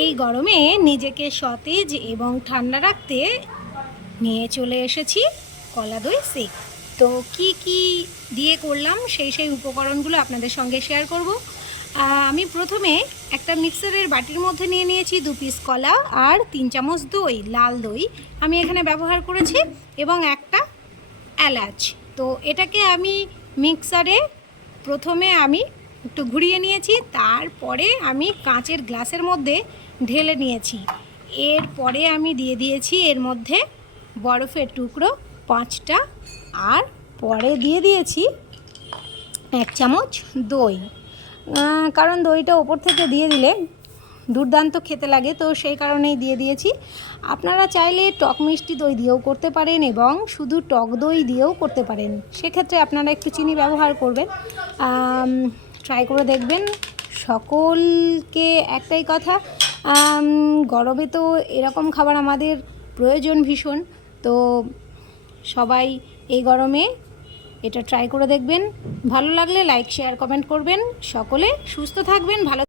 এই গরমে নিজেকে সতেজ এবং ঠান্ডা রাখতে নিয়ে চলে এসেছি কলা দই শেক। তো কি দিয়ে করলাম সেই উপকরণগুলো আপনাদের সঙ্গে শেয়ার করব। আমি প্রথমে একটা মিক্সারের বাটির মধ্যে নিয়ে নিয়েছি 2 পিস কলা আর 3 চামচ দই, লাল দই আমি এখানে ব্যবহার করেছি, এবং একটা এলাচ। তো এটাকে আমি মিক্সারে প্রথমে আমি একটু ঘুরিয়ে নিয়েছি, তারপরে আমি কাঁচের গ্লাসের মধ্যে ঢেলে নিয়েছি। এরপরে আমি দিয়ে দিয়েছি এর মধ্যে বরফের টুকরো 5টা, আর পরে দিয়ে দিয়েছি 1 চামচ দই। কারণ দইটা ওপর থেকে দিয়ে দিলে দুর্দান্ত খেতে লাগে, তো সেই কারণেই দিয়ে দিয়েছি। আপনারা চাইলে টক মিষ্টি দই দিয়েও করতে পারেন এবং শুধু টক দই দিয়েও করতে পারেন, সেক্ষেত্রে আপনারা একটু চিনি ব্যবহার করবেন। ট্রাই করে দেখবেন। সকলকে একটাই কথা, গরমে তো এরকম খাবার আমাদের প্রয়োজন ভীষণ। তো সবাই এই গরমে এটা ট্রাই করে দেখবেন। ভালো লাগলে লাইক, শেয়ার, কমেন্ট করবেন। সকলে সুস্থ থাকবেন, ভালো